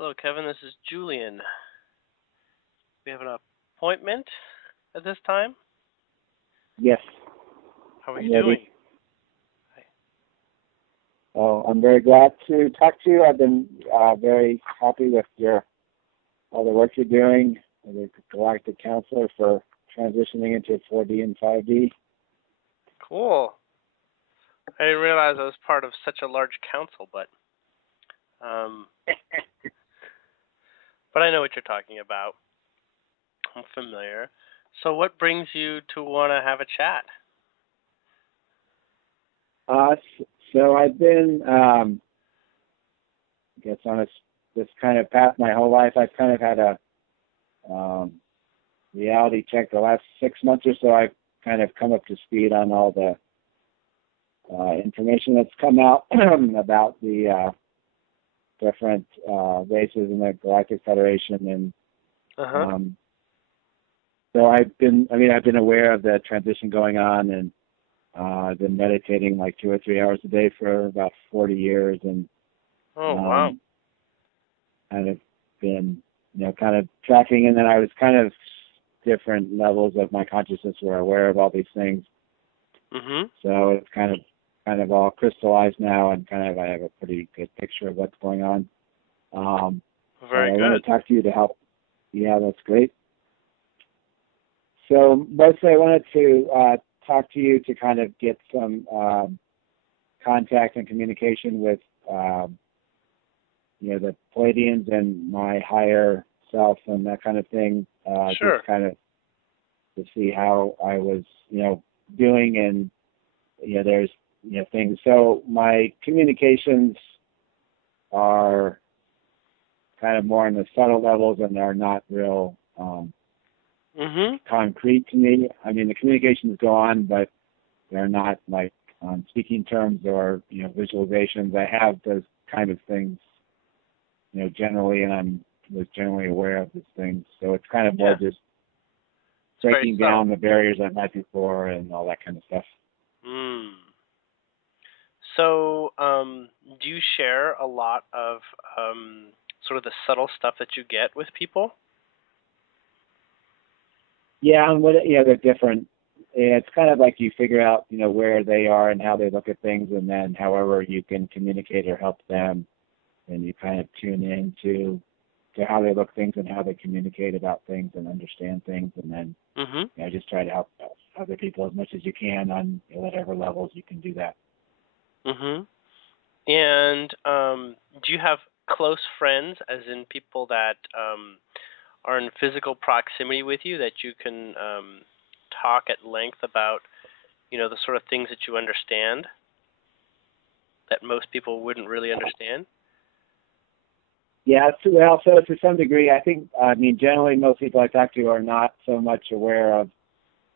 Hello, Kevin. This is Julien. We have an appointment at this time. Yes. How are I'm you ready. doing? Hi. Oh, I'm very glad to talk to you. I've been very happy with all the work you're doing as a galactic counselor for transitioning into 4D and 5D. Cool. I didn't realize I was part of such a large council, but I know what you're talking about. I'm familiar. So, what brings you to want to have a chat? So I've been, I guess, on this kind of path my whole life. I've kind of had a reality check the last 6 months or so. I've kind of come up to speed on all the information that's come out about the different races in the Galactic Federation, and so I've been aware of the transition going on, and I've been meditating like 2 or 3 hours a day for about 40 years, and wow. kind of been, kind of tracking, and then I was kind of different levels of my consciousness were aware of all these things. So it's kind of all crystallized now, and kind of I have a pretty good picture of what's going on. Very good. I want to talk to you to help. Yeah, that's great. So mostly I wanted to talk to you to kind of get some contact and communication with the Pleiadians and my higher self and that kind of thing. Sure. Just kind of to see how I was, doing, and there's things. So my communications are kind of more on the subtle levels, and they're not real concrete to me. I mean, the communications go on, but they're not like on speaking terms or visualizations. I have those kind of things, generally, and was generally aware of these things. So it's kind of more just breaking down the barriers I had before and all that kind of stuff. So, do you share a lot of sort of the subtle stuff that you get with people? Yeah, and they're different. It's kind of like you figure out, where they are and how they look at things, and then however you can communicate or help them, and you kind of tune in to how they look at things and how they communicate about things and understand things, and then just try to help other people as much as you can on whatever levels you can do that. And do you have close friends, as in people that are in physical proximity with you, that you can talk at length about, the sort of things that you understand that most people wouldn't really understand? Yeah, well, so to some degree, generally most people I talk to are not so much aware of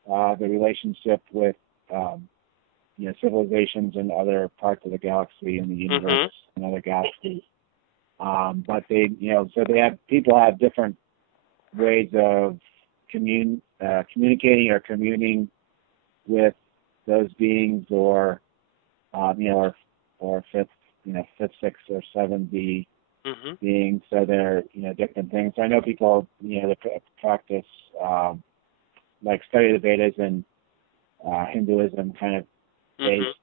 the relationship with, civilizations in other parts of the galaxy and the universe and other galaxies. But people have different ways of communicating or communing with those beings, or fifth, sixth, or 7D beings. So they're different things. So I know people that practice like study the Vedas and Hinduism kind of based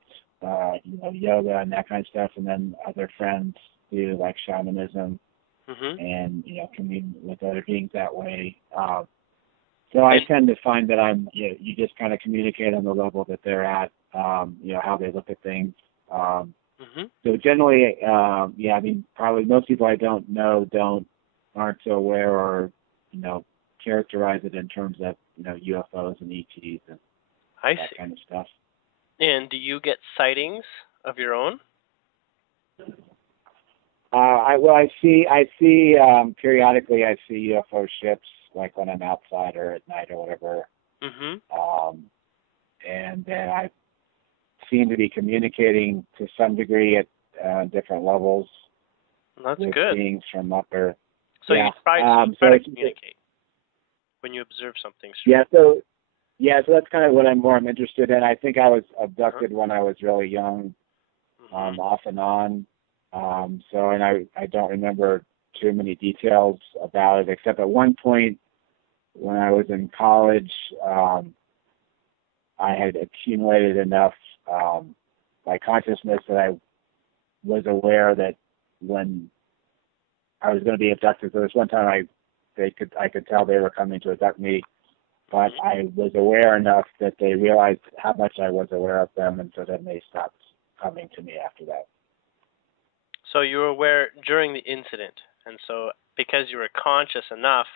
yoga and that kind of stuff, and then other friends do like shamanism and commune with other beings that way. So I tend to find that you just kind of communicate on the level that they're at, how they look at things. So generally, probably most people I don't know aren't so aware or, characterize it in terms of, UFOs and ETs and that kind of stuff. And do you get sightings of your own? I see periodically I see UFO ships, like when I'm outside or at night or whatever. And then I seem to be communicating to some degree at different levels. That's with good. Beings from upper. So you try to communicate when you observe something. So that's kind of what I'm interested in. I think I was abducted when I was really young, off and on. And I don't remember too many details about it, except at one point when I was in college, I had accumulated enough like consciousness that I was aware that when I was going to be abducted, there was one time I could tell they were coming to abduct me, but I was aware enough that they realized how much I was aware of them, and so then they stopped coming to me after that. So you were aware during the incident, and so because you were conscious enough,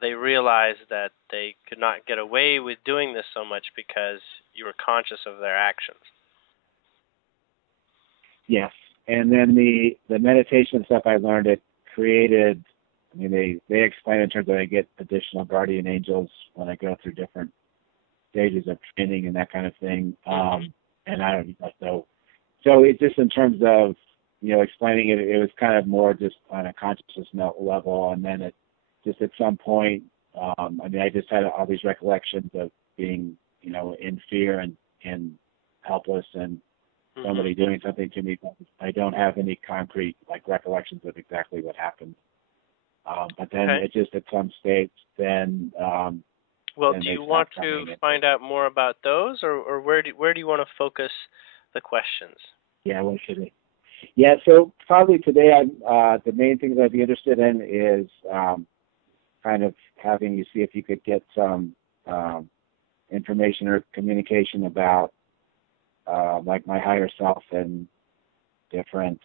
they realized that they could not get away with doing this so much because you were conscious of their actions. Yes, and then the meditation stuff I learned, it created. I mean, they explain in terms of I get additional guardian angels when I go through different stages of training and that kind of thing. And I don't know. So it's just in terms of, explaining it, it was kind of more just on a consciousness level. And then it just at some point, I just had all these recollections of being, in fear and helpless and somebody doing something to me. But I don't have any concrete recollections of exactly what happened. But then it just at some stage, then. Well, do you want to find out more about those, or where do you want to focus the questions? Yeah, what should I? Yeah, so probably today, the main thing that I'd be interested in is kind of having you see if you could get some information or communication about my higher self and different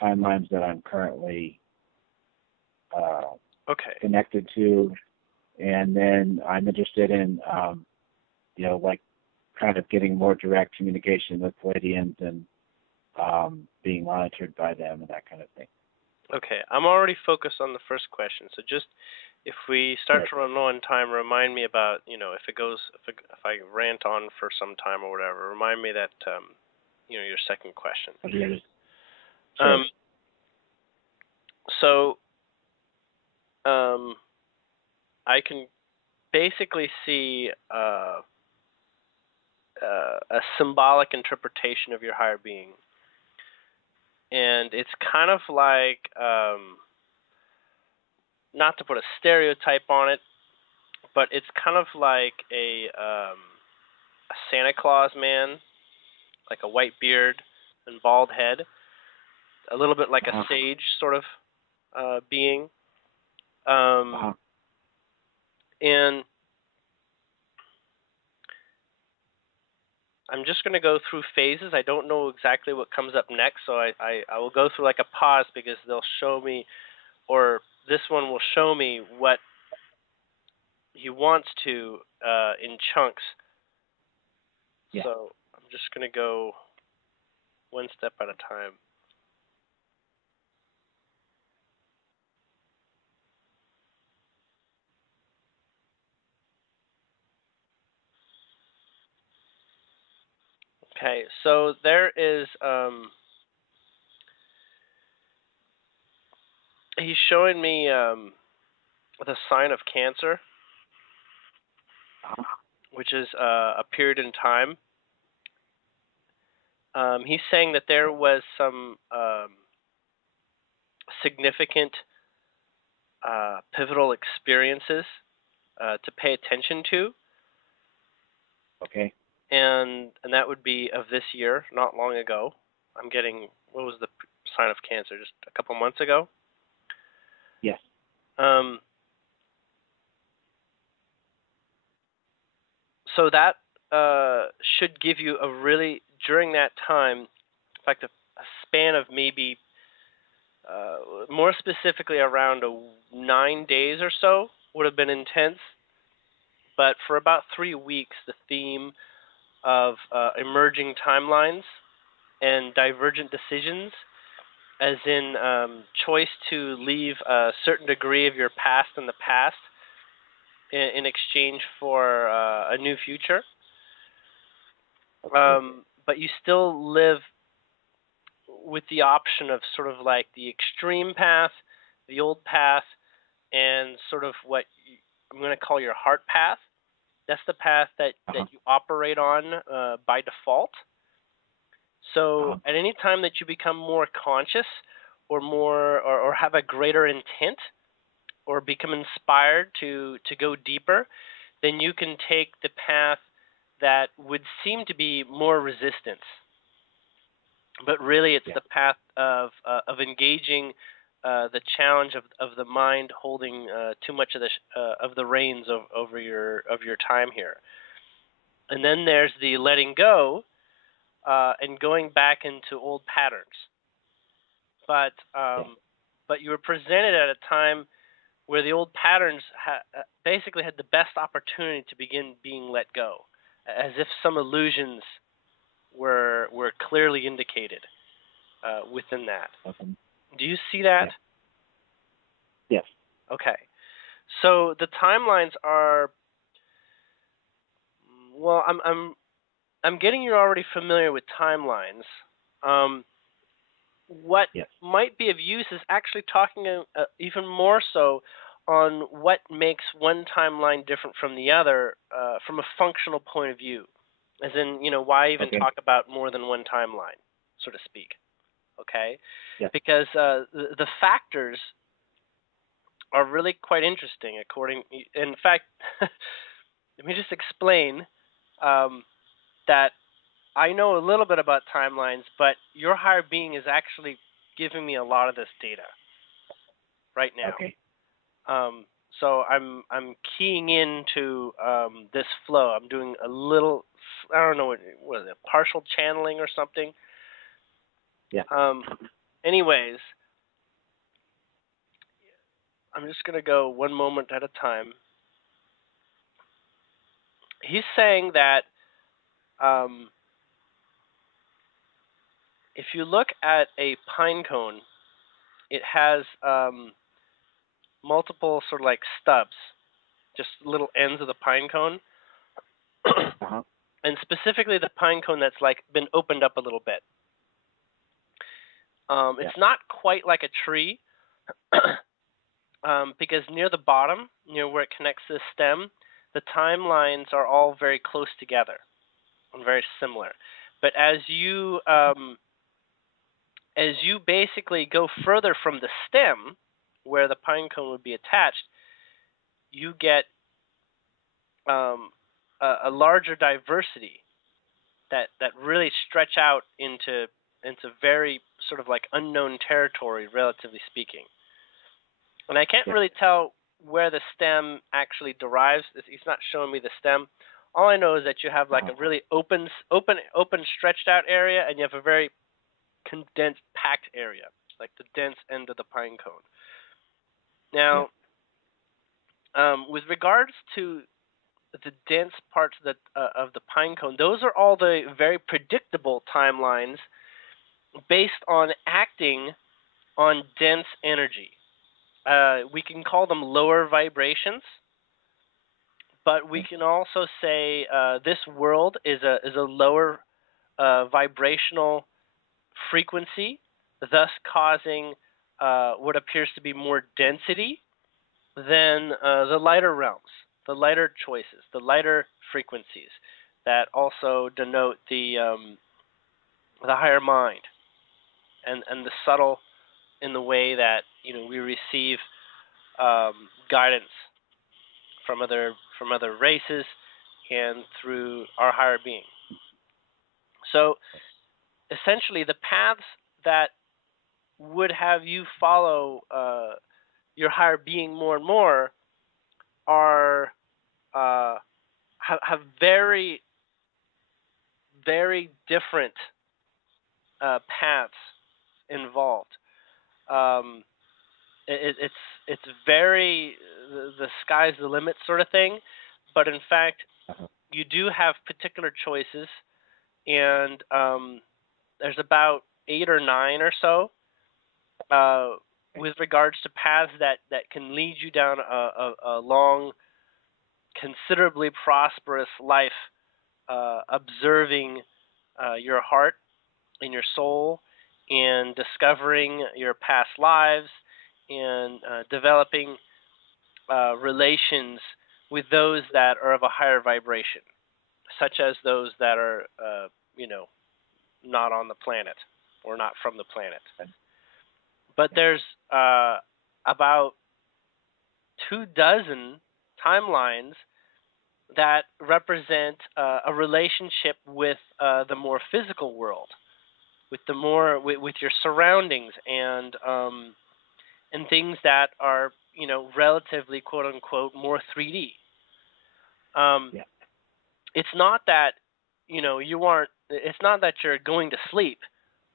timelines that I'm currently connected to, and then I'm interested in kind of getting more direct communication with Pleiadians and being monitored by them and that kind of thing. Okay, I'm already focused on the first question, so just if we start to run low on time, remind me about, if I rant on for some time or whatever, remind me that, your second question. Okay. Sure. So, I can basically see a symbolic interpretation of your higher being. And it's kind of like, not to put a stereotype on it, but it's kind of like a Santa Claus man, like a white beard and bald head, a little bit like a sage sort of being. And I'm just going to go through phases. I don't know exactly what comes up next, so I will go through like a pause because they'll show me, or this one will show me what he wants to in chunks. Yeah. So I'm just going to go one step at a time. Okay, so there is, he's showing me the sign of Cancer, which is a period in time. He's saying that there was some significant pivotal experiences to pay attention to. Okay. And that would be of this year, not long ago. I'm getting, what was the sign of Cancer, just a couple months ago? Yes. So that should give you a really, during that time, in fact, a span of maybe, more specifically around 9 days or so would have been intense. But for about 3 weeks, the theme of emerging timelines and divergent decisions, as in choice to leave a certain degree of your past in the past in exchange for a new future. But you still live with the option of sort of like the extreme path, the old path, and sort of what I'm going to call your heart path. That's the path that you operate on by default. So at any time that you become more conscious or more, or have a greater intent, or become inspired to go deeper, then you can take the path that would seem to be more resistance. But really, it's the path of engaging the challenge of the mind holding too much of the reins over your time here. And then there's the letting go and going back into old patterns. But you were presented at a time where the old patterns basically had the best opportunity to begin being let go, as if some illusions were clearly indicated within that. Do you see that? Yes. Okay. So the timelines are, well, I'm getting you already familiar with timelines. What might be of use is actually talking even more so on what makes one timeline different from the other from a functional point of view. As in, why even talk about more than one timeline, so to speak? Okay? Yes. Because the factors are really quite interesting. In fact, let me just explain that I know a little bit about timelines, but your higher being is actually giving me a lot of this data right now. Okay. So I'm keying into this flow. I'm doing a little, I don't know, what is it, partial channeling or something? Yeah. Anyways, I'm just going to go one moment at a time. He's saying that if you look at a pine cone, it has multiple sort of like stubs, just little ends of the pine cone. And specifically the pine cone that's like been opened up a little bit. It's not quite like a tree because near the bottom, near where it connects to the stem, the timelines are all very close together and very similar. But as you basically go further from the stem, where the pine cone would be attached, you get a larger diversity that really stretch out into very sort of like unknown territory, relatively speaking. And I can't really tell where the stem actually derives. He's not showing me the stem. All I know is that you have like a really open stretched out area, and you have a very condensed, packed area, like the dense end of the pine cone. Now, with regards to the dense parts of the pine cone, those are all the very predictable timelines based on acting on dense energy. We can call them lower vibrations, but we can also say this world is a lower vibrational frequency, thus causing what appears to be more density than the lighter realms, the lighter choices, the lighter frequencies that also denote the higher mind and the subtle in the way that we receive guidance from other races and through our higher being. So essentially, the paths that would have you follow your higher being more and more are have very, very different paths involved. It's very the sky's the limit sort of thing, but in fact, you do have particular choices, and there's about 8 or 9 or so with regards to paths that can lead you down a long, considerably prosperous life, observing your heart and your soul, and discovering your past lives, and developing relations with those that are of a higher vibration, such as those that are, not on the planet or not from the planet. but there's about 24 timelines that represent a relationship with the more physical world, with the more with your surroundings and things that are relatively quote unquote more 3D. Yeah. It's not that you aren't. It's not that you're going to sleep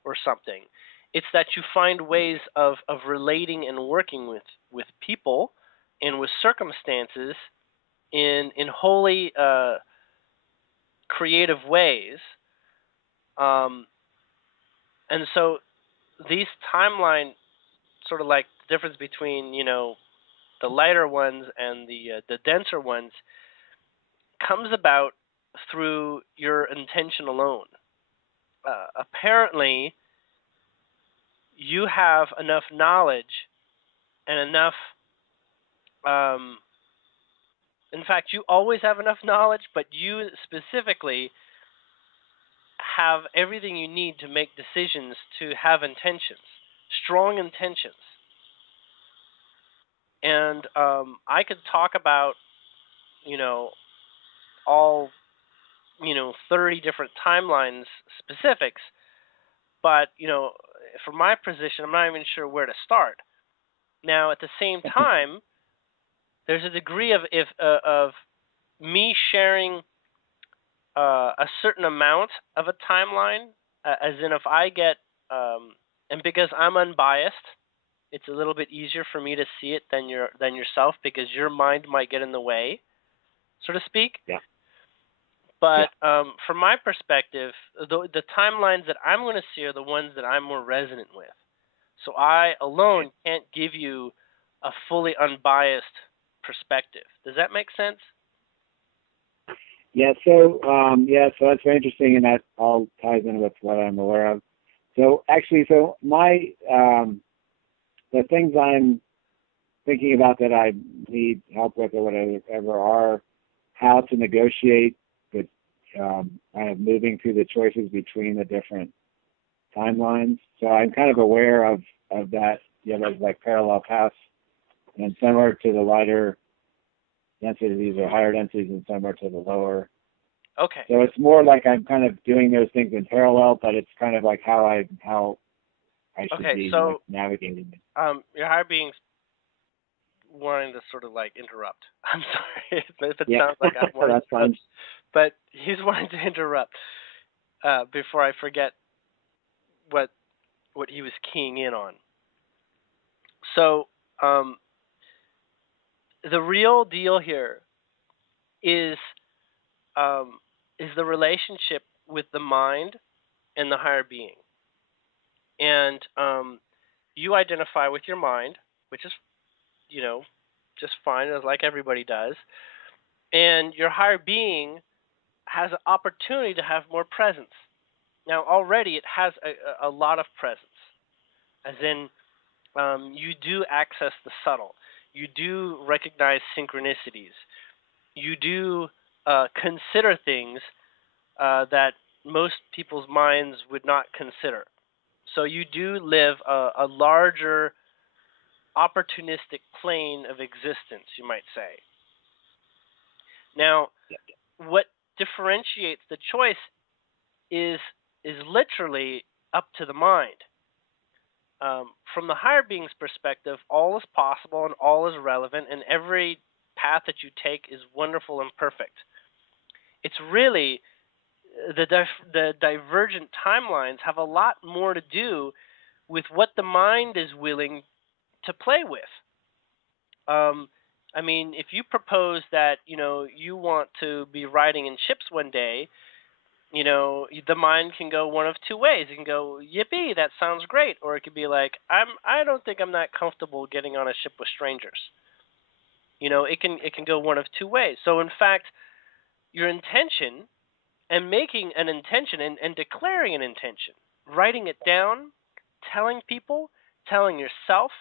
or something. It's that you find ways of relating and working with people and with circumstances in wholly creative ways. And so these timeline, sort of like the difference between the lighter ones and the denser ones, comes about through your intention alone. Apparently, you have enough knowledge and enough. In fact, you always have enough knowledge, but you specifically have everything you need to make decisions, to have intentions, strong intentions. And I could talk about, all, 30 different timelines specifics, but, from my position, I'm not even sure where to start. Now, at the same time, there's a degree of me sharing a certain amount of a timeline, as in if I get, and because I'm unbiased, it's a little bit easier for me to see it than yourself, because your mind might get in the way, so to speak. Yeah. But from my perspective, the timelines that I'm going to see are the ones that I'm more resonant with. So I alone can't give you a fully unbiased perspective. Does that make sense? Yeah. So so that's very interesting, and that all ties in with what I'm aware of. So actually, my the things I'm thinking about that I need help with or whatever are how to negotiate the kind of moving through the choices between the different timelines. So I'm kind of aware of that. There's like parallel paths, and similar to the lighter densities or higher densities, and similar to the lower. Okay. So it's more like I'm kind of doing those things in parallel, but it's kind of like how I should be like navigating it. Your higher being's wanting to sort of like interrupt. I'm sorry if it sounds like I'm wanting That's fine. But he's wanting to interrupt before I forget what he was keying in on. So the real deal here is the relationship with the mind and the higher being. And you identify with your mind, which is, just fine, as like everybody does. And your higher being has an opportunity to have more presence. Now, already it has a lot of presence, as in you do access the subtle. You do recognize synchronicities. You do consider things that most people's minds would not consider. So you do live a larger opportunistic plane of existence, you might say. Now, what differentiates the choice is literally up to the mind. From the higher being's perspective, all is possible and all is relevant, and every path that you take is wonderful and perfect. It's really the divergent timelines have a lot more to do with what the mind is willing to play with. I mean, if you propose that you want to be riding in ships one day, the mind can go one of two ways. It can go, yippee, that sounds great, or it could be like, I don't think I'm that comfortable getting on a ship with strangers. It can go one of two ways. So in fact, your intention and making an intention and declaring an intention, writing it down, telling people, telling yourself,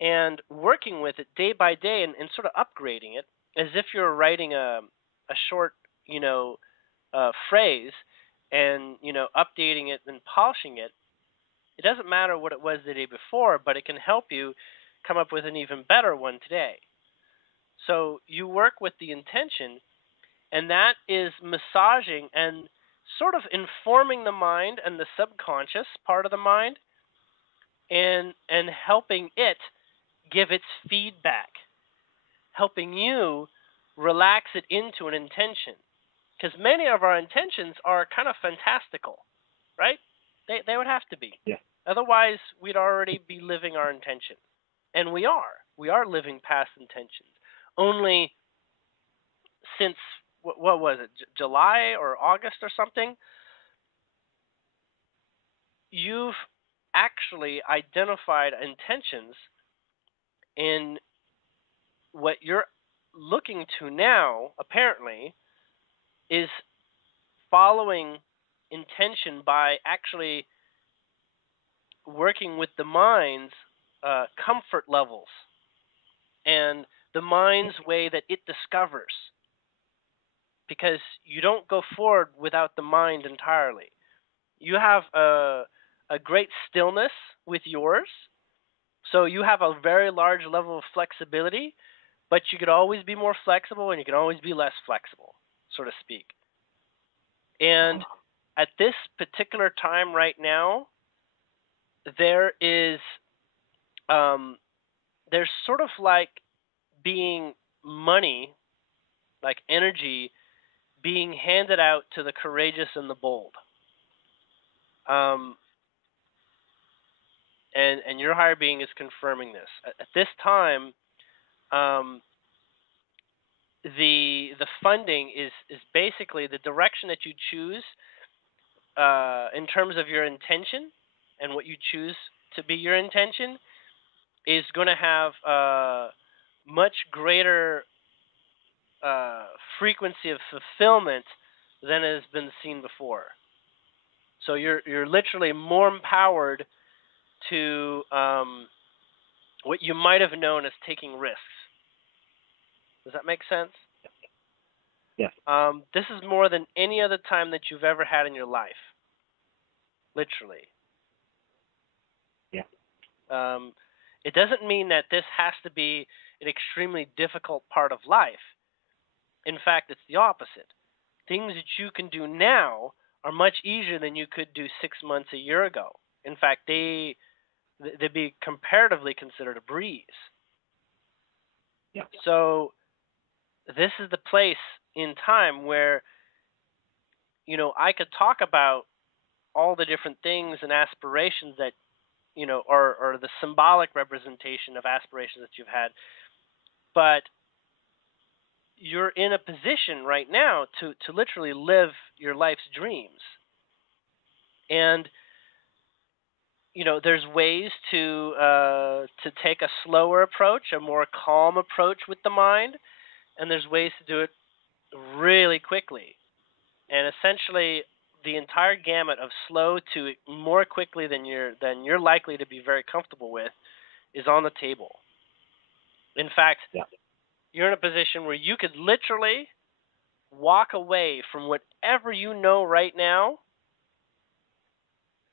and working with it day by day and sort of upgrading it as if you're writing a short, phrase and, updating it and polishing it. It doesn't matter what it was the day before, but it can help you come up with an even better one today. So you work with the intention, and that is massaging and sort of informing the mind and the subconscious part of the mind, and helping it give its feedback, helping you relax it into an intention. Because many of our intentions are kind of fantastical, right? They would have to be. Yeah. Otherwise, we'd already be living our intention. And we are. We are living past intentions. Only since, what was it, July or August or something, you've actually identified intentions, in what you're looking to now, apparently, is following intention by actually working with the mind's comfort levels and the mind's way that it discovers. Because you don't go forward without the mind entirely. You have a great stillness with yours, so you have a very large level of flexibility, but you could always be more flexible and you can always be less flexible, so to speak. And at this particular time right now, there is there's sort of like being money, like energy, being handed out to the courageous and the bold. And your higher being is confirming this. At this time, the funding is basically the direction that you choose in terms of your intention, and what you choose to be your intention is going to have much greater frequency of fulfillment than has been seen before. So you're literally more empowered to what you might have known as taking risks. Does that make sense? Yes. This is more than any other time that you've ever had in your life. Literally. Yeah. It doesn't mean that this has to be an extremely difficult part of life. In fact, it's the opposite. Things that you can do now are much easier than you could do 6 months, a year ago. In fact, they'd be comparatively considered a breeze. Yeah. So this is the place in time where, I could talk about all the different things and aspirations that, are the symbolic representation of aspirations that you've had. But you're in a position right now to literally live your life's dreams. And there's ways to take a slower approach, a more calm approach with the mind, and there's ways to do it really quickly. And essentially, the entire gamut of slow to more quickly than you're likely to be very comfortable with is on the table. In fact, you're in a position where you could literally walk away from whatever you know right now,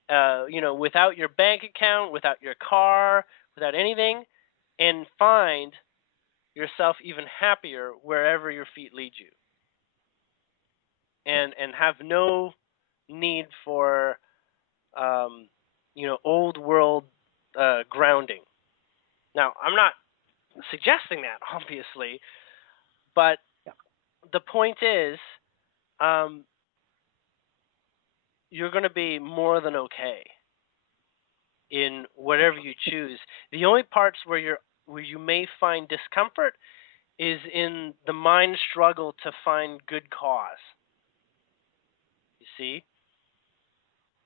without your bank account, without your car, without anything, and find yourself even happier wherever your feet lead you. And have no need for old world grounding. Now, I'm not suggesting that, obviously, but the point is, you're going to be more than okay in whatever you choose. The only parts where you may find discomfort is in the mind struggle to find good cause. You see?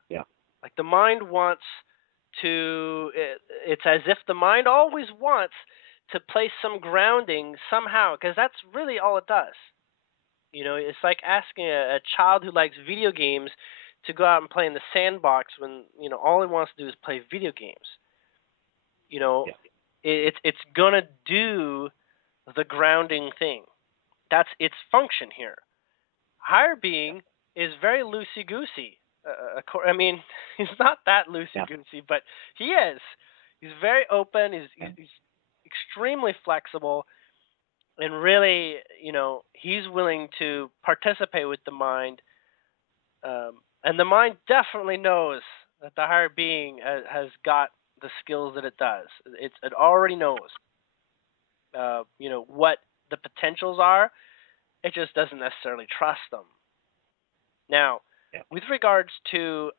Yeah. Like the mind wants it's as if the mind always wants to place some grounding somehow, because that's really all it does. It's like asking a child who likes video games to go out and play in the sandbox when, all he wants to do is play video games. It's going to do the grounding thing. That's its function here. Higher being is very loosey-goosey. I mean, he's not that loosey goosey, but he is. He's very open. He's extremely flexible, and really, he's willing to participate with the mind. And the mind definitely knows that the higher being has got the skills that it does. It already knows, what the potentials are. It just doesn't necessarily trust them. Now, with regards to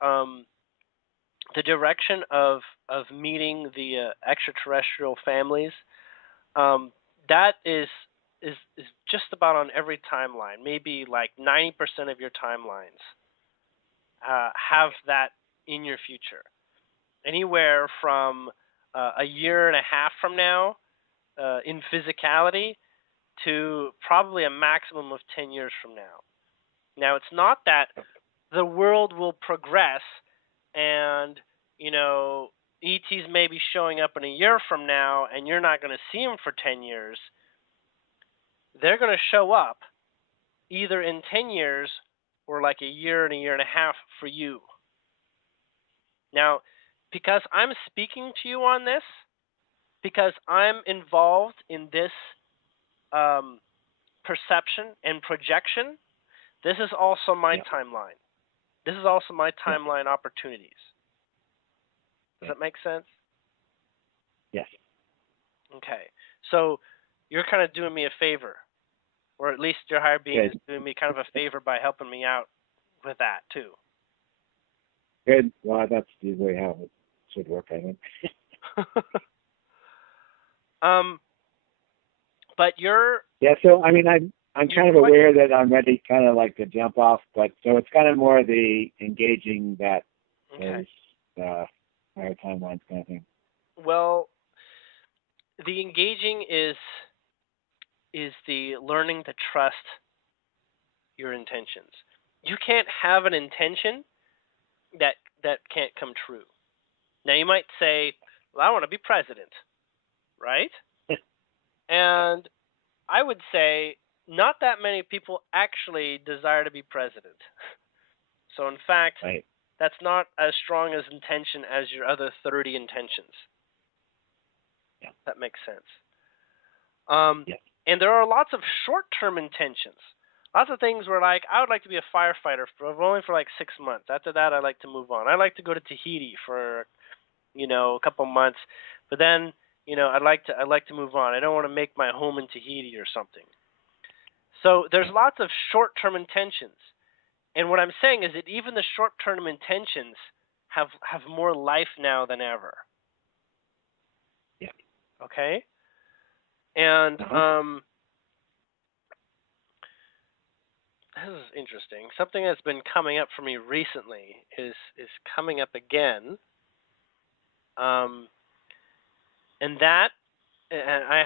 the direction of meeting the extraterrestrial families, that is just about on every timeline. Maybe like 90% of your timelines have that in your future. Anywhere from a year and a half from now in physicality to probably a maximum of 10 years from now. Now, it's not that the world will progress and, ETs may be showing up in a year from now and you're not going to see them for 10 years. They're going to show up either in 10 years or like a year and a half for you. Now, because I'm speaking to you on this, because I'm involved in this perception and projection, this is also my timeline. This is also my timeline opportunities. Does that make sense? Yes. Okay. So you're kind of doing me a favor, or at least your higher being is doing me kind of a favor by helping me out with that too. Good. Well, that's usually how it should work, I think. But you're... Yeah, so, I mean, I'm kind of aware that I'm ready kind of like to jump off, but so it's kind of more the engaging that is higher timelines kind of thing. Well, the engaging is the learning to trust your intentions. You can't have an intention that can't come true. Now, you might say, well, I want to be president, right? And I would say not that many people actually desire to be president. So, in fact, that's not as strong as intention as your other 30 intentions. Yeah. That makes sense. And there are lots of short-term intentions. Lots of things where, like, I would like to be a firefighter only for like 6 months. After that, I'd like to move on. I'd like to go to Tahiti for, a couple months. But then, I'd like to move on. I don't want to make my home in Tahiti or something. So there's lots of short-term intentions. And what I'm saying is that even the short-term intentions have more life now than ever. Yeah. Okay? And this is interesting. Something that's been coming up for me recently is coming up again. And I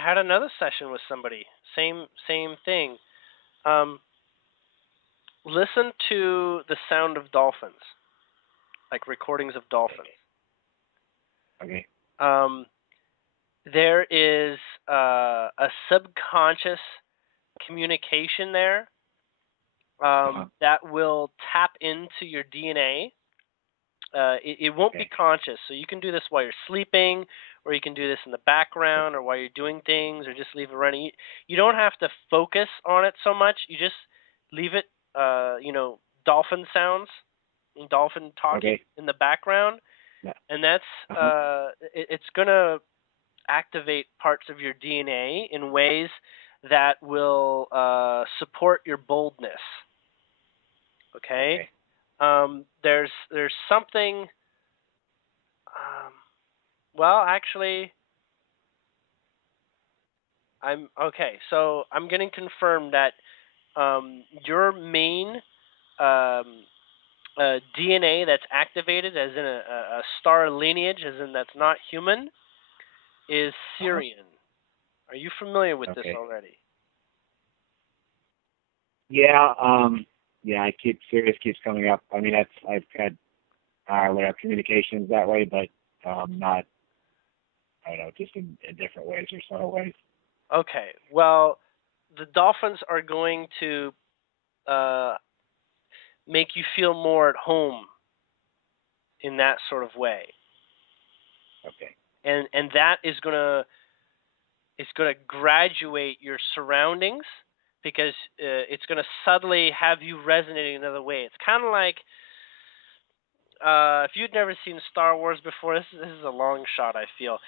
had another session with somebody. Same thing. Listen to the sound of dolphins, like recordings of dolphins. Okay. There is a subconscious communication there that will tap into your DNA. It won't be conscious, so you can do this while you're sleeping, or you can do this in the background, or while you're doing things, or just leave it running. You don't have to focus on it so much. You just leave it, dolphin sounds, dolphin talking in the background, and that's it's gonna activate parts of your DNA in ways that will support your boldness. Okay. There's something. Well, actually, I'm okay. So I'm getting confirmed that your main DNA that's activated, as in a star lineage, as in that's not human, is Sirian. Are you familiar with this already? Yeah. Sirius keeps coming up. I mean, I've had communications that way, but not. I don't know, just in different ways or subtle ways. Okay. Well, the dolphins are going to make you feel more at home in that sort of way. Okay. And that is gonna graduate your surroundings, because it's gonna subtly have you resonating another way. It's kind of like if you'd never seen Star Wars before, this is a long shot, I feel.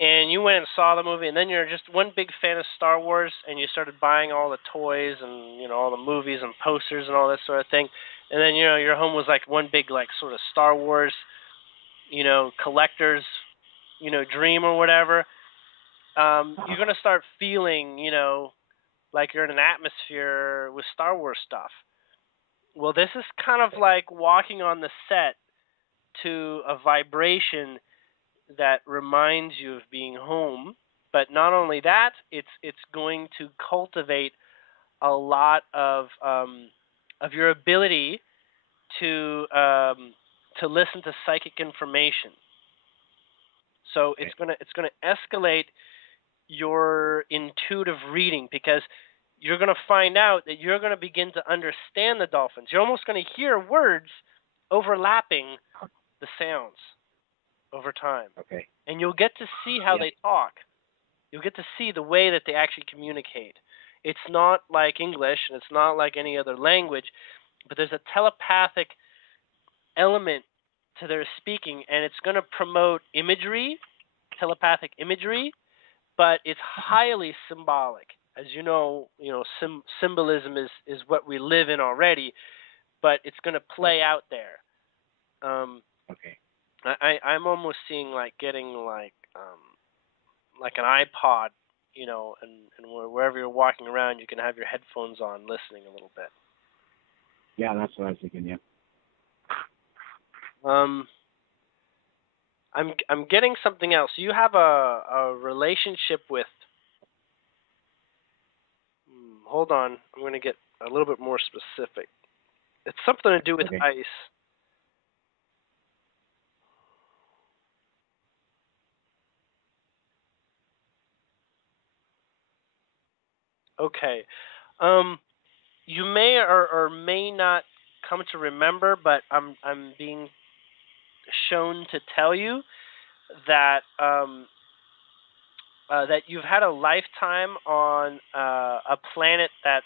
And you went and saw the movie, and then you're just one big fan of Star Wars, and you started buying all the toys and all the movies and posters and all this sort of thing. And then your home was like one big like sort of Star Wars, collector's, dream or whatever. You're gonna start feeling, like you're in an atmosphere with Star Wars stuff. Well, this is kind of like walking on the set to a vibration that reminds you of being home. But not only that, it's going to cultivate a lot of your ability to listen to psychic information. So it's gonna escalate your intuitive reading, because you're going to find out that you're going to begin to understand the dolphins. You're almost going to hear words overlapping the sounds over time. Okay. And you'll get to see how they talk. You'll get to see the way that they actually communicate. It's not like English, and it's not like any other language, but there's a telepathic element to their speaking, and it's going to promote imagery, telepathic imagery, but it's highly symbolic. As you know, symbolism is what we live in already, but it's going to play out there. Okay. I'm almost seeing like getting like an iPod, and wherever you're walking around, you can have your headphones on, listening a little bit. Yeah, that's what I was thinking. Yeah. I'm getting something else. You have a relationship with. Hold on, I'm going to get a little bit more specific. It's something to do with ice. Okay. You may or may not come to remember, but I'm being shown to tell you that that you've had a lifetime on a planet that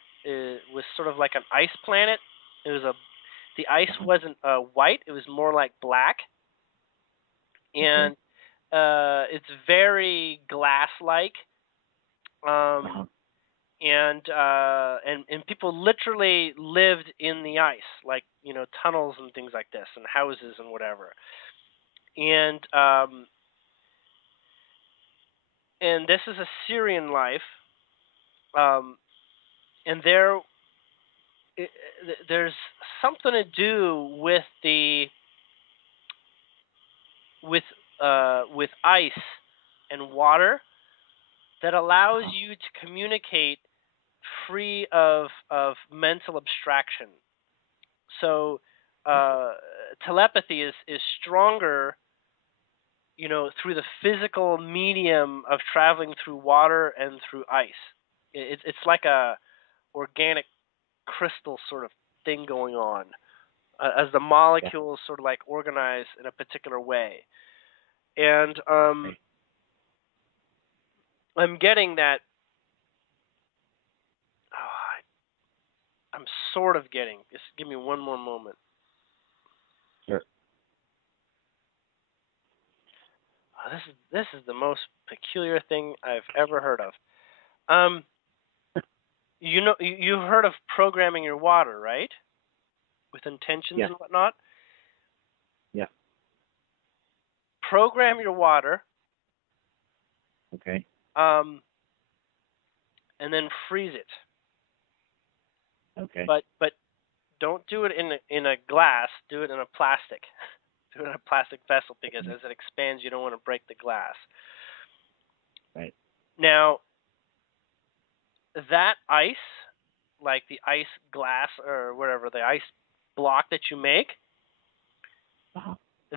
was sort of like an ice planet. The ice wasn't white; it was more like black, and it's very glass-like. And people literally lived in the ice, like tunnels and things like this, and houses and whatever. And this is a Sirian life, and there's something to do with with ice and water that allows you to communicate free of mental abstraction. So telepathy is stronger, through the physical medium of traveling through water and through ice. It's like a organic crystal sort of thing going on, as the molecules sort of like organize in a particular way. And I'm getting that. I'm sort of getting. Just give me one more moment. Sure. This is the most peculiar thing I've ever heard of. You've heard of programming your water, right? With intentions and whatnot. Yeah. Program your water. Okay. And then freeze it. Okay. But don't do it in a glass. Do it in a plastic. Do it in a plastic vessel, because as it expands, you don't want to break the glass. Right. Now, that ice, like the ice glass or whatever, the ice block that you make,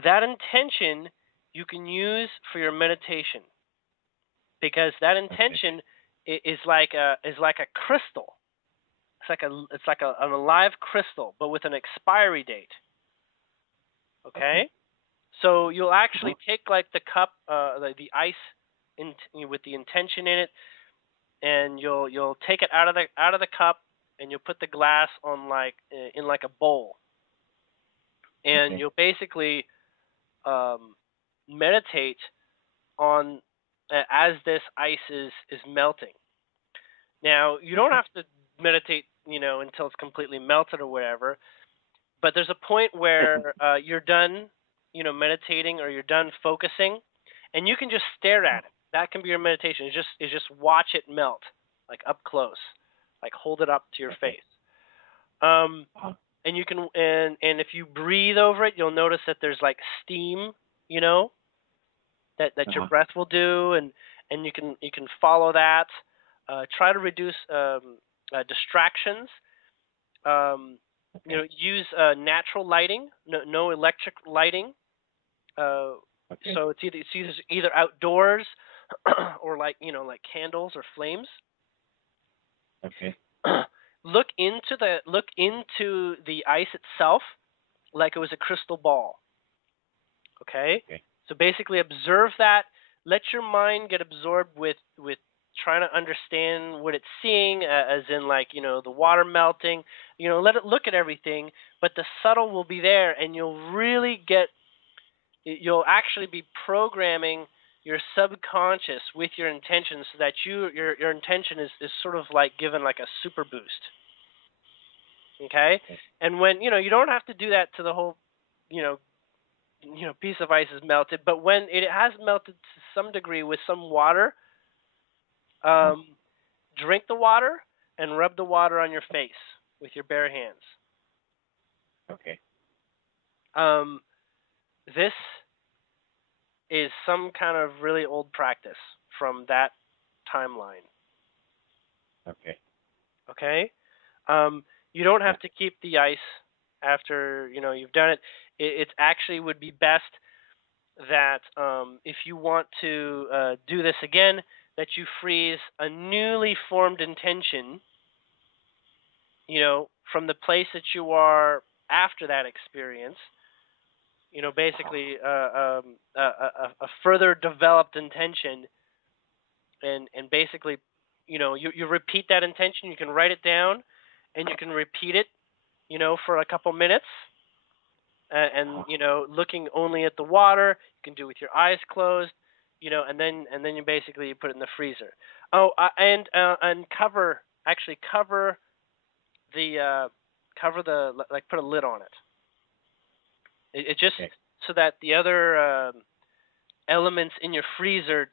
that intention you can use for your meditation, because that intention is like a crystal. It's like an alive crystal, but with an expiry date. Okay? So you'll actually take like the cup, the ice, with the intention in it, and you'll take it out of the cup, and you'll put the glass on in like a bowl, and you'll basically meditate on as this ice is melting. Now you don't have to meditate, until it's completely melted or whatever. But there's a point where you're done, meditating, or you're done focusing, and you can just stare at it. That can be your meditation. Is just watch it melt, like up close, like hold it up to your face. And you can and if you breathe over it, you'll notice that there's like steam, that your breath will do, and you can follow that. Try to reduce distractions. Use natural lighting, no electric lighting. So it's either outdoors or like candles or flames. Okay. Look into the ice itself like it was a crystal ball. Okay? So basically observe that. Let your mind get absorbed with trying to understand what it's seeing, as in the water melting. Let it look at everything, but the subtle will be there, and you'll actually be programming your subconscious with your intention, so that your intention is sort of like given like a super boost. Okay? And when you don't have to do that to the whole piece of ice is melted, but when it has melted to some degree with some water, drink the water and rub the water on your face with your bare hands. Okay. This is some kind of really old practice from that timeline. Okay. Okay? You don't have to keep the ice after you've done it. It actually would be best that if you want to do this again, that you freeze a newly formed intention, from the place that you are after that experience. Basically a further developed intention, and basically, you repeat that intention. You can write it down, and you can repeat it, for a couple minutes. And looking only at the water. You can do it with your eyes closed, and then you basically put it in the freezer. Oh, and cover the put a lid on it. It just so that the other elements in your freezer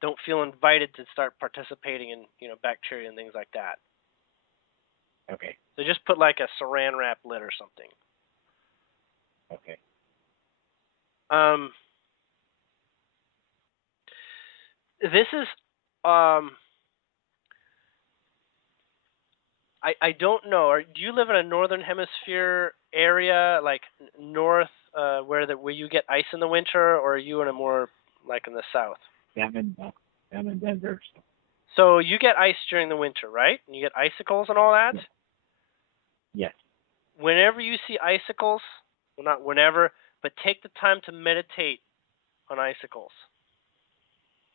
don't feel invited to start participating in bacteria and things like that. Okay. So just put like a saran wrap lid or something. Okay. This is I don't know. Do you live in a northern hemisphere area, like north, where you get ice in the winter, or are you in a more like in the south? Yeah, I'm in Denver. So you get ice during the winter, right? And you get icicles and all that? Yes. Whenever you see icicles, well, not whenever, but take the time to meditate on icicles.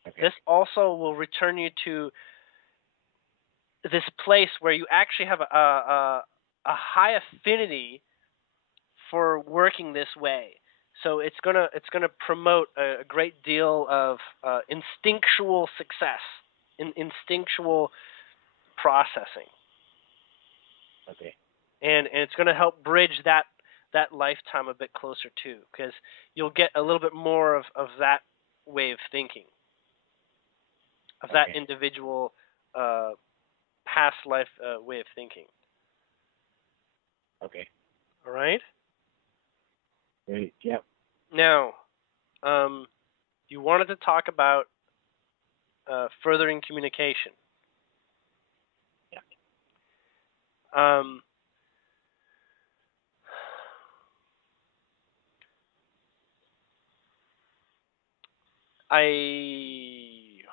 Okay. This also will return you to this place where you actually have a high affinity for working this way. So it's gonna promote a great deal of instinctual success, instinctual processing. Okay. And it's gonna help bridge that lifetime a bit closer too, because you'll get a little bit more of that way of thinking, of that individual past life way of thinking. Okay. All right. Great. Yep. Now, you wanted to talk about furthering communication. Yeah.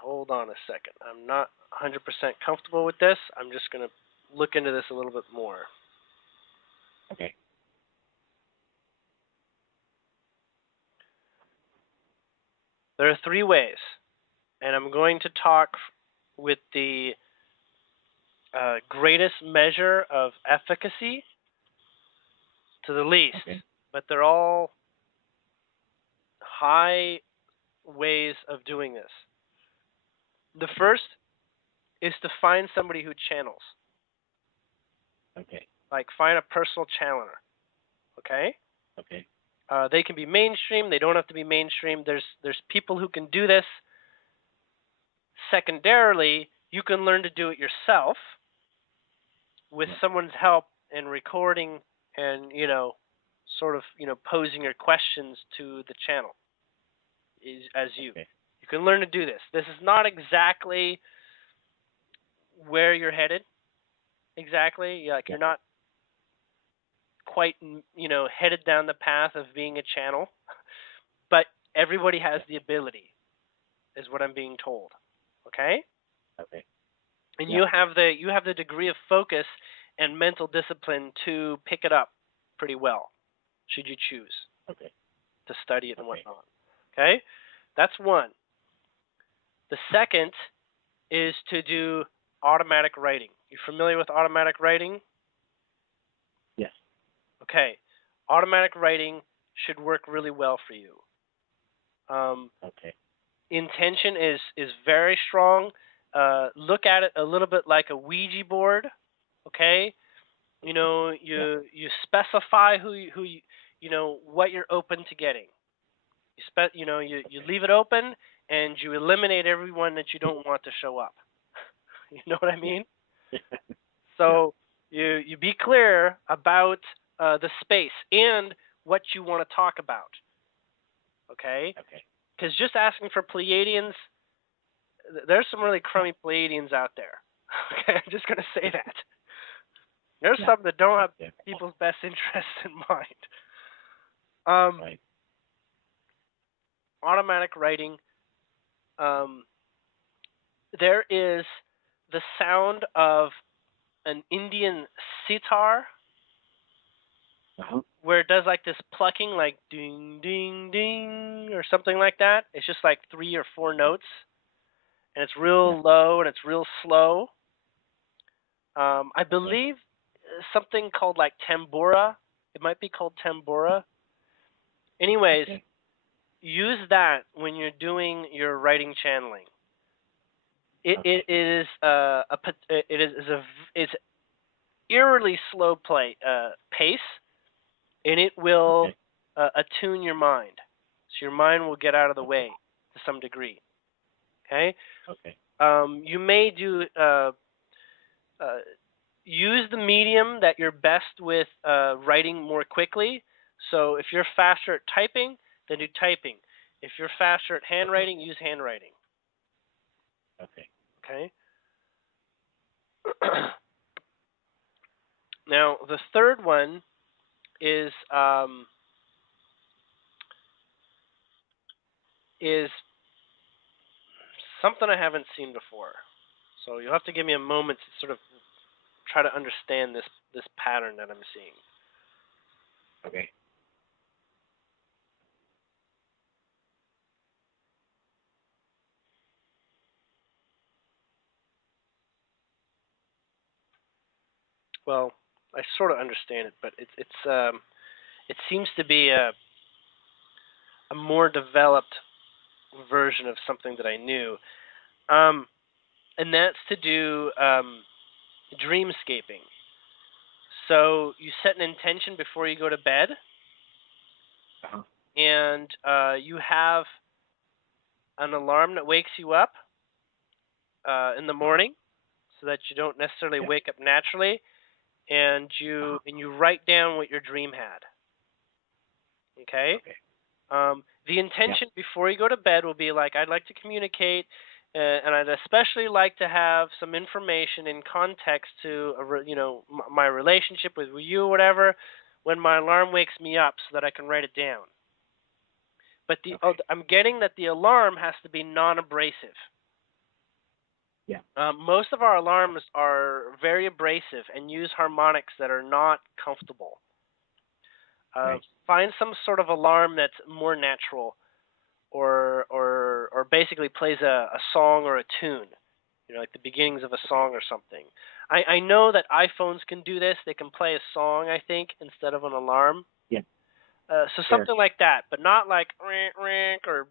Hold on a second. I'm not 100% comfortable with this. I'm just going to look into this a little bit more. Okay. There are three ways, and I'm going to talk with the greatest measure of efficacy to the least, but they're all high ways of doing this. The first is to find somebody who channels. Okay. Like find a personal channeler. Okay? Okay. They can be mainstream. They don't have to be mainstream. There's people who can do this. Secondarily, you can learn to do it yourself with someone's help and recording and, sort of, posing your questions to the channel as you. Okay. You can learn to do this. This is not exactly where you're headed. Exactly. You're not quite, headed down the path of being a channel, but everybody has the ability, is what I'm being told. Okay? Okay. And you have the degree of focus and mental discipline to pick it up pretty well, should you choose to study it and whatnot. Okay? That's one. The second is to do automatic writing. You familiar with automatic writing? Yes. Okay. Automatic writing should work really well for you. Intention is very strong. Look at it a little bit like a Ouija board. Okay. You specify who you what you're open to getting. You leave it open and you eliminate everyone that you don't want to show up. You know what I mean? So you be clear about the space and what you want to talk about. Okay? Because just asking for Pleiadians, there's some really crummy Pleiadians out there. Okay, I'm just going to say that. There's some that don't have people's best interests in mind. Automatic writing. There is the sound of an Indian sitar, where it does like this plucking, like ding, ding, ding, or something like that. It's just like 3 or 4 notes, and it's real low and it's real slow. I believe something called like tambura. It might be called tambura. Anyways, use that when you're doing your writing channeling. It's eerily slow pace, and it will attune your mind. So your mind will get out of the way to some degree. Okay. You may do use the medium that you're best with writing more quickly. So if you're faster at typing, then do typing. If you're faster at handwriting, use handwriting. Okay. Now the third one is something I haven't seen before. So you'll have to give me a moment to sort of try to understand this pattern that I'm seeing. Okay. Well, I sort of understand it, but it seems to be a more developed version of something that I knew, and that's to do dreamscaping. So you set an intention before you go to bed, and you have an alarm that wakes you up in the morning, so that you don't necessarily wake up naturally, and you write down what your dream had. Okay. The intention before you go to bed will be like, I'd like to communicate, and I'd especially like to have some information in context to my relationship with you or whatever when my alarm wakes me up, so that I can write it down. But I'm getting that the alarm has to be non-abrasive. Most of our alarms are very abrasive and use harmonics that are not comfortable. Find some sort of alarm that's more natural. or basically plays a song or a tune, like the beginnings of a song or something. I know that iPhones can do this. They can play a song, I think, instead of an alarm. Yeah. So something like that, but not like rink, rink or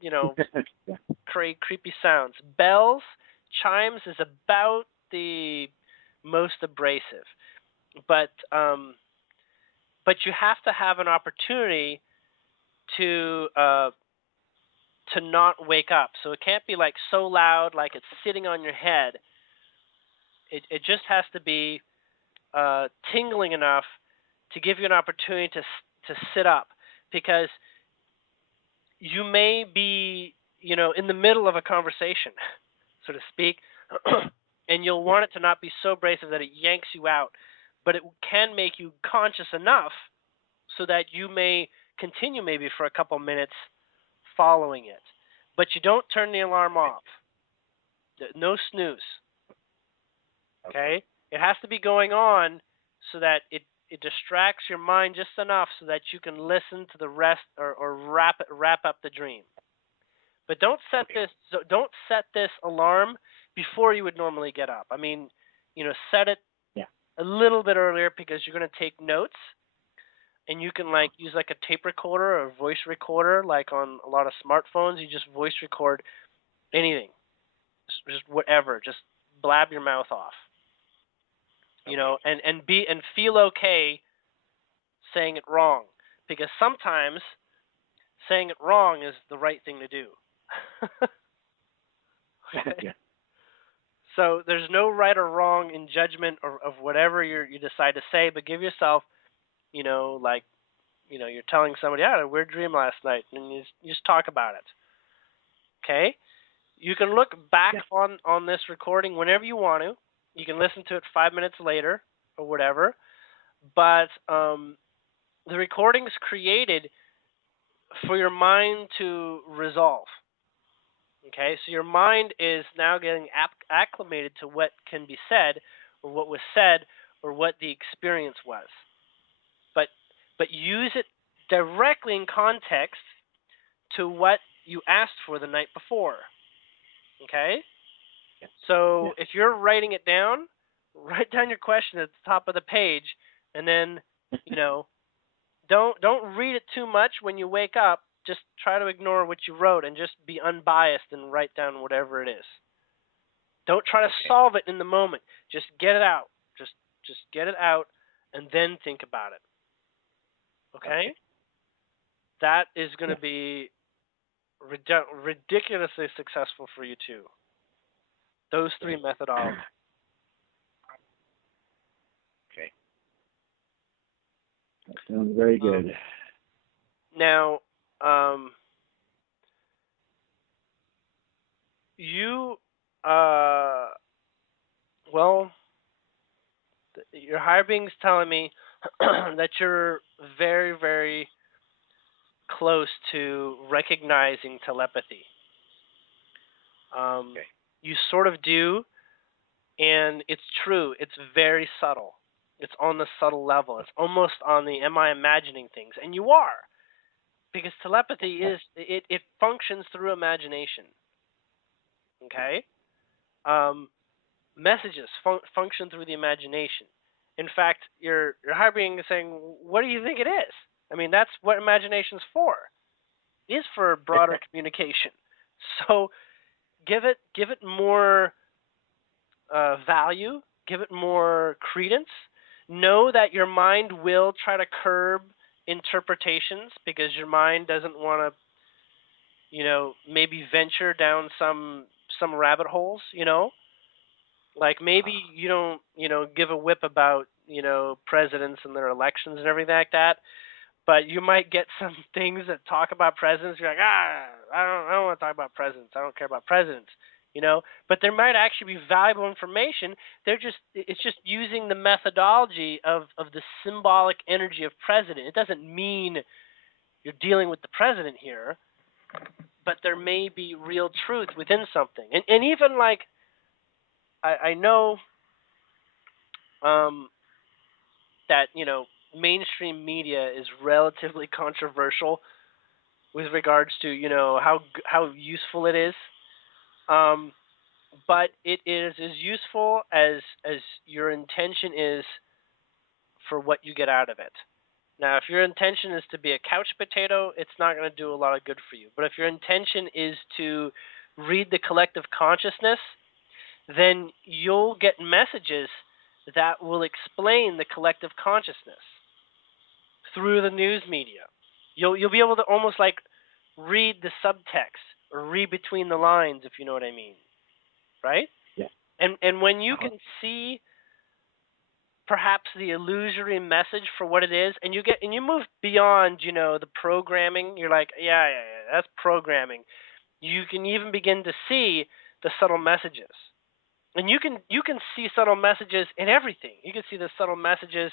Yeah. creepy sounds. Bells, chimes is about the most abrasive, but you have to have an opportunity to not wake up. So it can't be like so loud, like it's sitting on your head. It just has to be tingling enough to give you an opportunity to sit up, because you may be in the middle of a conversation, so to speak, and you'll want it to not be so abrasive that it yanks you out, but it can make you conscious enough so that you may continue maybe for a couple minutes following it. But you don't turn the alarm off. No snooze. Okay? It has to be going on so that it distracts your mind just enough so that you can listen to the rest or wrap up the dream. But don't set this alarm before you would normally get up. I mean, set it a little bit earlier, because you're going to take notes, and you can use like a tape recorder or a voice recorder, like on a lot of smartphones. You just voice record anything, just whatever, just blab your mouth off, and feel okay saying it wrong, because sometimes saying it wrong is the right thing to do. Okay? So there's no right or wrong in judgment of whatever you decide to say, but give yourself, you're telling somebody, I had a weird dream last night, and you just talk about it. Okay? You can look back on this recording whenever you want to. You can listen to it 5 minutes later or whatever, but the recording's created for your mind to resolve. Okay, so your mind is now getting acclimated to what can be said, or what was said, or what the experience was. But use it directly in context to what you asked for the night before. Okay? So if you're writing it down, write down your question at the top of the page, and then, don't read it too much when you wake up. Just try to ignore what you wrote and just be unbiased and write down whatever it is. Don't try to solve it in the moment. Just get it out. Just get it out and then think about it. Okay? That is going to be ridiculously successful for you too. Those 3 methodologies. Okay. That sounds very good. Now, you, your higher being's telling me that you're very, very close to recognizing telepathy. You sort of do, and it's true. It's very subtle. It's on the subtle level. It's almost on the am I imagining things? And you are, because telepathy it functions through imagination. Okay? Messages function through the imagination. In fact, your higher being is saying, what do you think it is? I mean, that's what imagination's for. It is for broader communication. So give it more value, give it more credence. Know that your mind will try to curb interpretations, because your mind doesn't want to, maybe venture down some rabbit holes, Like maybe you don't, give a whip about, presidents and their elections and everything like that, but you might get some things that talk about presidents. You're like, I don't want to talk about presidents. I don't care about presidents, But there might actually be valuable information. It's just using the methodology of the symbolic energy of president. It doesn't mean you're dealing with the president here, but there may be real truth within something. And even like, I know that, mainstream media is relatively controversial with regards to how useful it is. But it is as useful as your intention is for what you get out of it. Now, if your intention is to be a couch potato, it's not going to do a lot of good for you. But if your intention is to read the collective consciousness, then you'll get messages that will explain the collective consciousness through the news media. You'll be able to almost like read the subtext or read between the lines, if you know what I mean, right? Yeah. And when you can see perhaps the illusory message for what it is, and you move beyond the programming. You're like, yeah, that's programming. You can even begin to see the subtle messages, and you can see subtle messages in everything. You can see the subtle messages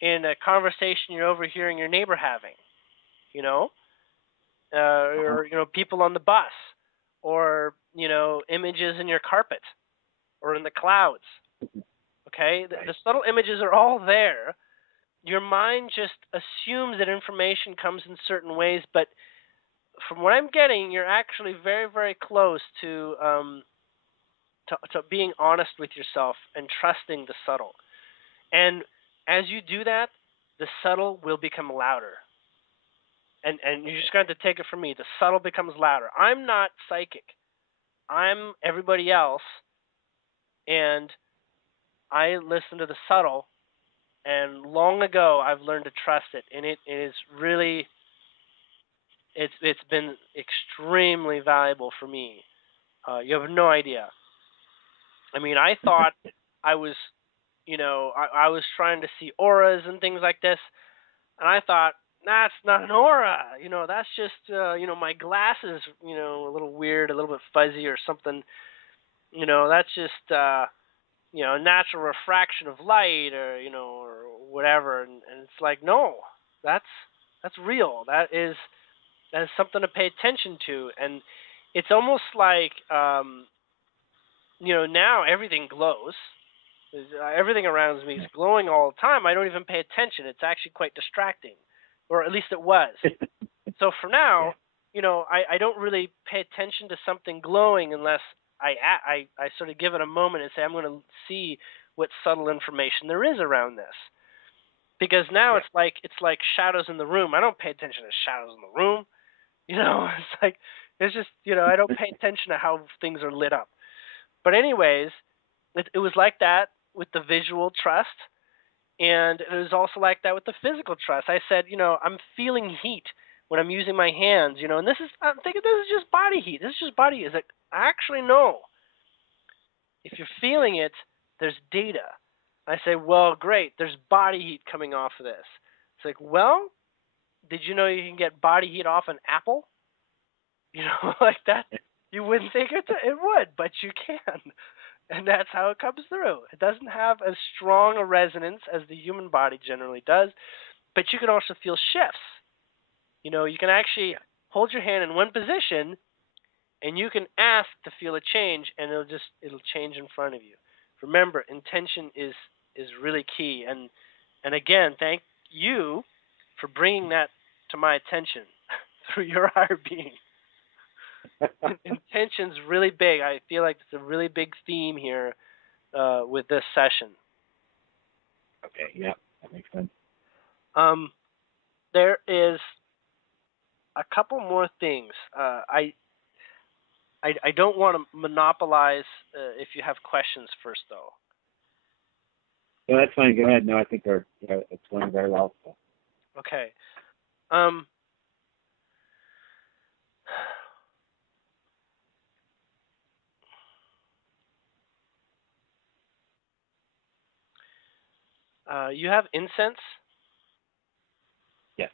in a conversation you're overhearing your neighbor having, or people on the bus, or images in your carpet or in the clouds. Okay, the subtle images are all there. Your mind just assumes that information comes in certain ways, but from what I'm getting, you're actually very, very close to being honest with yourself and trusting the subtle. And as you do that, the subtle will become louder. And you're just going to take it from me. The subtle becomes louder. I'm not psychic. I'm everybody else, and I listen to the subtle. And long ago, I've learned to trust it, and it is really, it's been extremely valuable for me. You have no idea. I mean, I thought I was, I was trying to see auras and things like this, and I thought, that's not an aura. That's just, my glasses, a little weird, a little bit fuzzy or something. That's just, natural refraction of light or, or whatever. And it's like, no, that's real. That is something to pay attention to. And it's almost like, now everything glows. Everything around me is glowing all the time. I don't even pay attention. It's actually quite distracting, or at least it was. So for now, I don't really pay attention to something glowing unless I sort of give it a moment and say, I'm going to see what subtle information there is around this. Because now it's like shadows in the room. I don't pay attention to shadows in the room. It's just, I don't pay attention to how things are lit up. But anyways, it was like that with the visual trust, and it was also like that with the physical trust. I said, I'm feeling heat when I'm using my hands, and I'm thinking this is just body heat. This is just body heat. It's like, actually, no. If you're feeling it, there's data. I say, well, great, there's body heat coming off of this. It's like, well, did you know you can get body heat off an apple? Like that. You wouldn't think it would, but you can. And that's how it comes through. It doesn't have as strong a resonance as the human body generally does, but you can also feel shifts. You can actually hold your hand in one position, and you can ask to feel a change, and it'll change in front of you. Remember, intention is really key. And again, thank you for bringing that to my attention through your higher being. Intention's really big. I feel like it's a really big theme here with this session. Okay, yeah, that makes sense. There is a couple more things. I don't want to monopolize if you have questions first, though. No, that's fine. Go ahead. No, I think it's going very well. So. Okay. You have incense? Yes.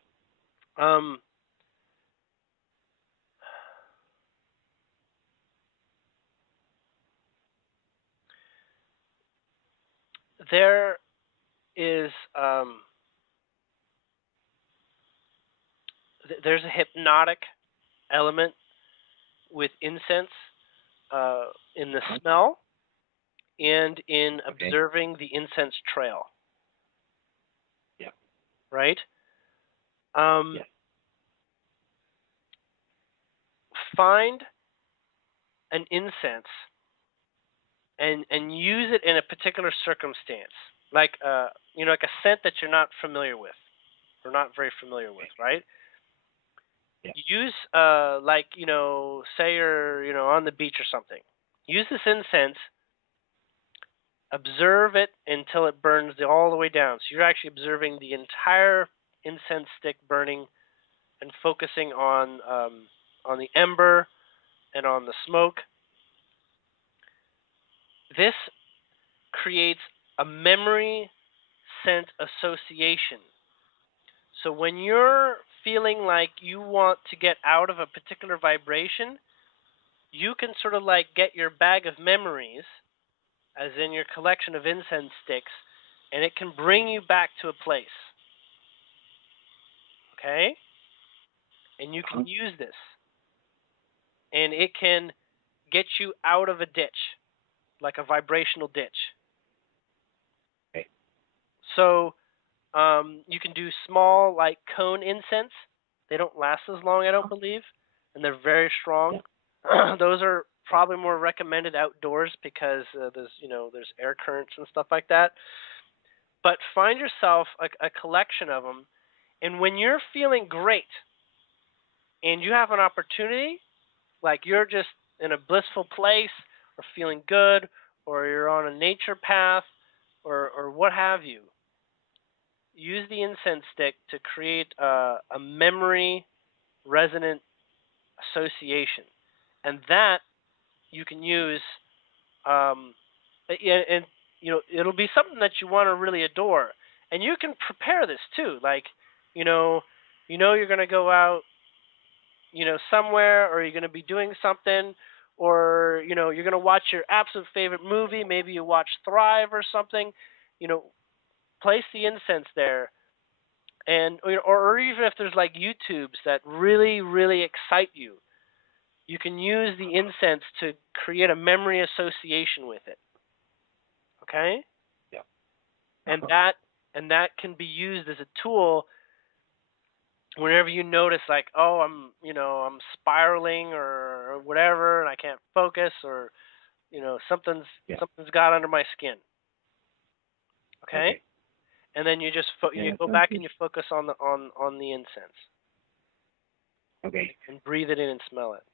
There is there's a hypnotic element with incense in the smell and in observing the incense trail. Yeah. Right? Yeah. find an incense and use it in a particular circumstance, like like a scent that you're not familiar with or not very familiar with, right? Yeah. Use like say you're on the beach or something. Use this incense. Observe it until it burns all the way down. So you're actually observing the entire incense stick burning and focusing on the ember and on the smoke. This creates a memory scent association. So when you're feeling like you want to get out of a particular vibration, you can sort of like get your bag of memories, as in your collection of incense sticks, and it can bring you back to a place. Okay? And you can use this. And it can get you out of a ditch, like a vibrational ditch. Okay. So you can do small, like cone incense. They don't last as long, I don't believe, and they're very strong. Yeah. Those are probably more recommended outdoors because there's air currents and stuff like that. But find yourself a collection of them, and when you're feeling great and you have an opportunity, like you're just in a blissful place or feeling good, or you're on a nature path, or what have you, use the incense stick to create a memory resonant association, and that you can use, and it'll be something that you want to really adore, and you can prepare this too. Like, you're going to go out, somewhere, or you're going to be doing something, or you're going to watch your absolute favorite movie. Maybe you watch Thrive or something. Place the incense there. And or even if there's like YouTubes that really, really excite you, you can use the incense to create a memory association with it. Okay? Yeah. And that can be used as a tool whenever you notice, like, oh, I'm spiraling or whatever, and I can't focus, or something's got under my skin. Okay? And then you just you go back and you focus on the incense. Okay. And breathe it in and smell it.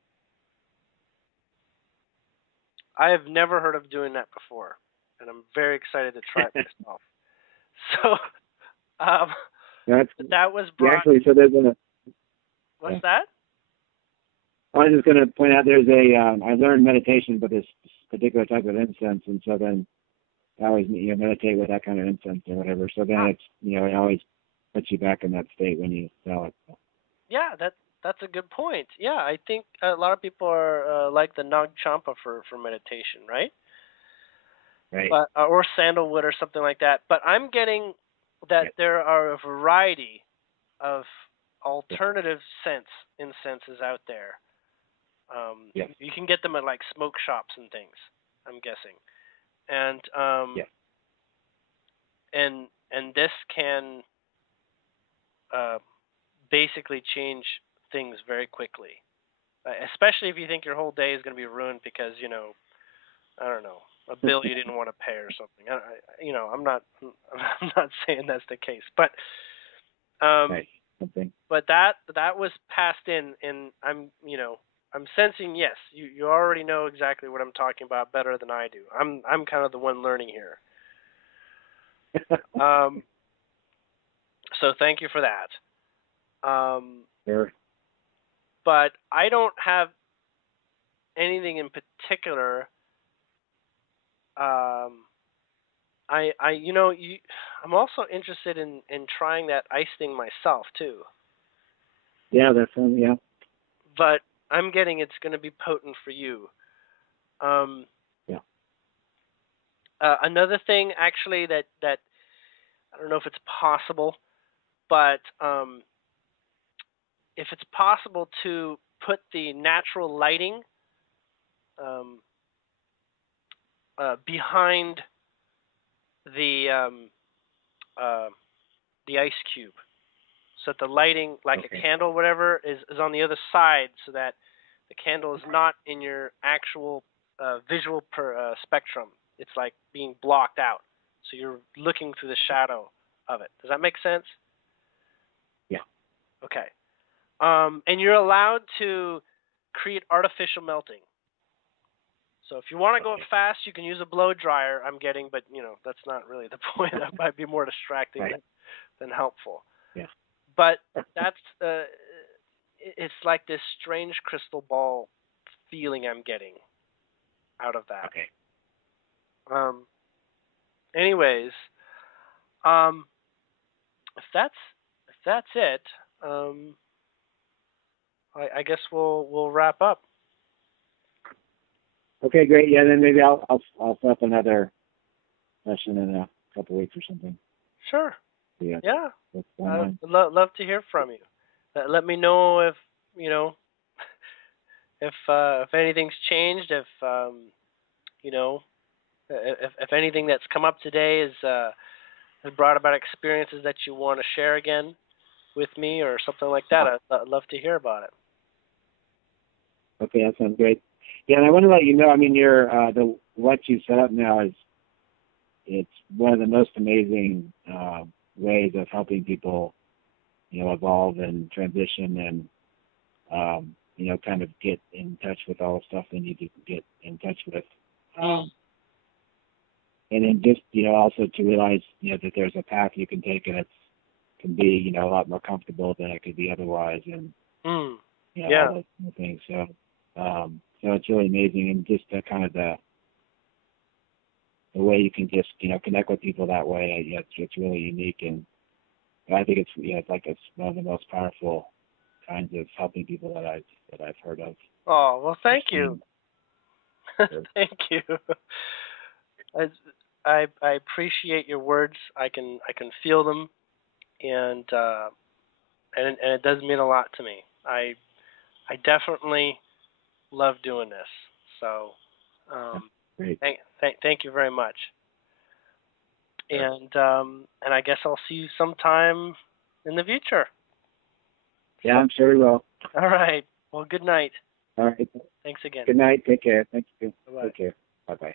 I have never heard of doing that before, and I'm very excited to try it myself. So, that was brought. Actually, so there's What's that? I was just going to point out there's I learned meditation with this particular type of incense, and so then I always meditate with that kind of incense or whatever. So then it's it always puts you back in that state when you smell it. Yeah, that's a good point. Yeah, I think a lot of people are like the Nag Champa for meditation, right? Right. But, or sandalwood or something like that. But I'm getting that there are a variety of alternative incenses out there. You can get them at like smoke shops and things, I'm guessing. And and this can basically change things very quickly, especially if you think your whole day is going to be ruined because I don't know, a bill you didn't want to pay or something. I'm not saying that's the case, but but that was passed in, and I'm sensing, yes, you already know exactly what I'm talking about better than I do. I'm kind of the one learning here. So thank you for that. Sure. But I don't have anything in particular. I'm also interested in trying that ice thing myself too. Yeah, that's yeah. But I'm getting it's going to be potent for you. Another thing, actually, that I don't know if it's possible, but if it's possible to put the natural lighting behind the ice cube, so that the lighting, like a candle, whatever, is on the other side, so that The candle is not in your actual visual spectrum. It's like being blocked out. So you're looking through the shadow of it. Does that make sense? Yeah. Okay. And you're allowed to create artificial melting. So if you want to go fast, you can use a blow dryer, I'm getting, but, that's not really the point. That might be more distracting than helpful. Yeah. But that's, it's like this strange crystal ball feeling I'm getting out of that. Okay. Anyways, if that's it, I guess we'll wrap up. Okay, great. Yeah, then maybe I'll set up another session in a couple weeks or something. Sure. Yeah. I'd love to hear from you. Let me know if if anything's changed, if if anything that's come up today has brought about experiences that you want to share again with me or something like that. I'd love to hear about it. Okay, that sounds great. Yeah, and I want to let you know, I mean, what you set up now it's one of the most amazing ways of helping people, evolve and transition and, kind of get in touch with all the stuff they need to get in touch with. And then just, also to realize, that there's a path you can take and it can be, a lot more comfortable than it could be otherwise. And, all those things. So, so it's really amazing. And just the kind of the way you can just, connect with people that way, it's really unique. And I think it's one of the most powerful kinds of helping people that I've heard of. Oh, well, thank you. Thank you. I appreciate your words. I can feel them, and it does mean a lot to me. I definitely love doing this. So, great. Thank you very much. And I guess I'll see you sometime in the future. Yeah, I'm sure we will. All right. Well, good night. All right. Thanks again. Good night. Take care. Thank you. Bye-bye. Take care. Bye-bye.